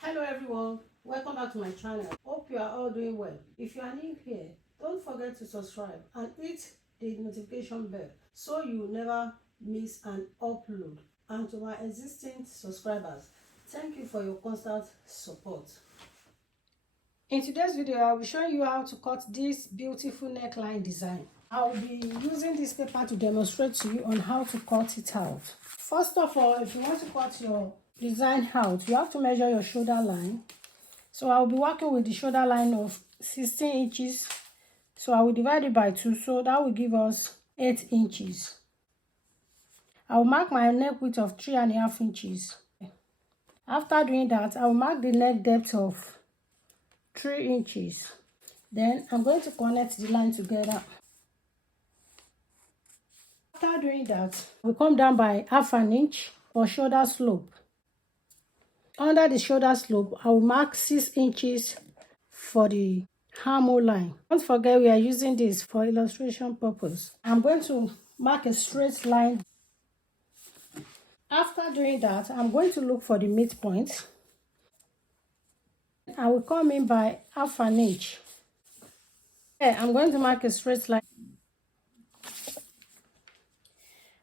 Hello everyone, welcome back to my channel. Hope you are all doing well. If you are new here, don't forget to subscribe and hit the notification bell so you will never miss an upload. And to my existing subscribers, thank you for your constant support. In today's video, I'll be showing you how to cut this beautiful neckline design. I'll be using this paper to demonstrate to you on how to cut it out. First of all, if you want to cut your design out, you have to measure your shoulder line. So I'll be working with the shoulder line of 16 inches. So I will divide it by 2, so that will give us 8 inches. I will mark my neck width of 3.5 inches. After doing that, I will mark the neck depth of 3 inches. Then I'm going to connect the line together. After doing that, we come down by 1/2 inch for shoulder slope. Under the shoulder slope, I will mark 6 inches for the armhole line. Don't forget we are using this for illustration purpose. I'm going to mark a straight line. After doing that, I'm going to look for the midpoint. I will come in by 1/2 inch. Okay, I'm going to mark a straight line.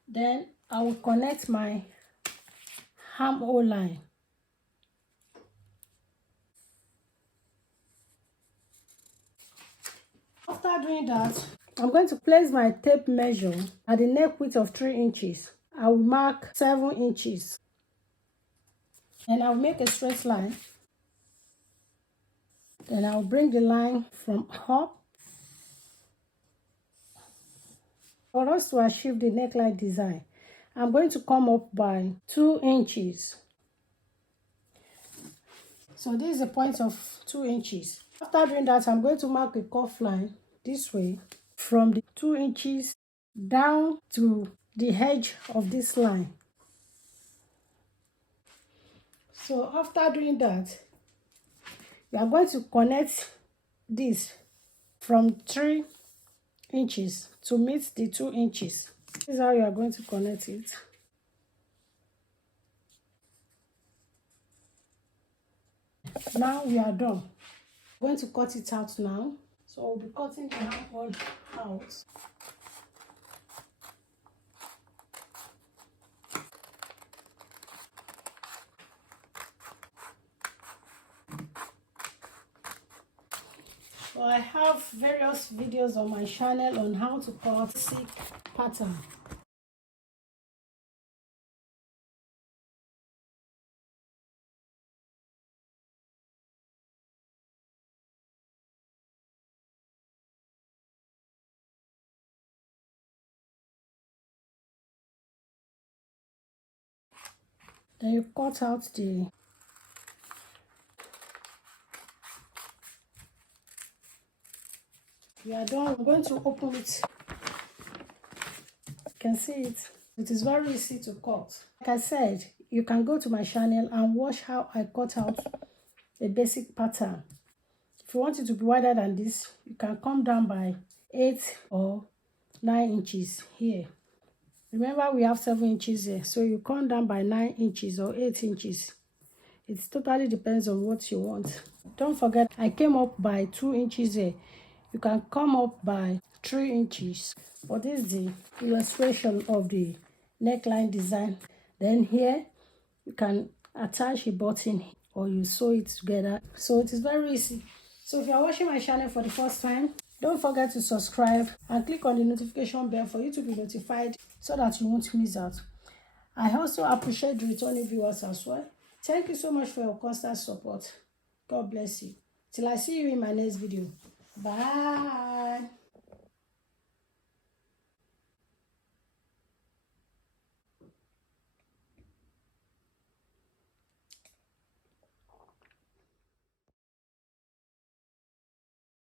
Then I will connect my armhole line. After doing that, I'm going to place my tape measure at the neck width of 3 inches. I will mark 7 inches. And I'll make a straight line. Then I'll bring the line from up. For us to achieve the neckline design, I'm going to come up by 2 inches. So this is a point of 2 inches. After doing that, I'm going to mark a cuff line this way from the 2 inches down to the edge of this line. So after doing that, we are going to connect this from 3 inches to meet the 2 inches. This is how you are going to connect it. Now we are done. I'm going to cut it out now. So I'll be cutting the armhole out. So I have various videos on my channel on how to cut silk pattern. Then you cut out the we are done. I'm going to open it. You can see it. It is very easy to cut. Like I said, you can go to my channel and watch how I cut out a basic pattern. If you want it to be wider than this, you can come down by 8 or 9 inches here. Remember, we have 7 inches here, so you come down by 9 inches or 8 inches. It totally depends on what you want. Don't forget, I came up by 2 inches here. You can come up by 3 inches. But this is the illustration of the neckline design. Then here, you can attach a button or you sew it together. So it is very easy. So if you are watching my channel for the first time, don't forget to subscribe and click on the notification bell for you to be notified so that you won't miss out. I also appreciate the returning viewers as well. Thank you so much for your constant support. God bless you. Till I see you in my next video. Bye.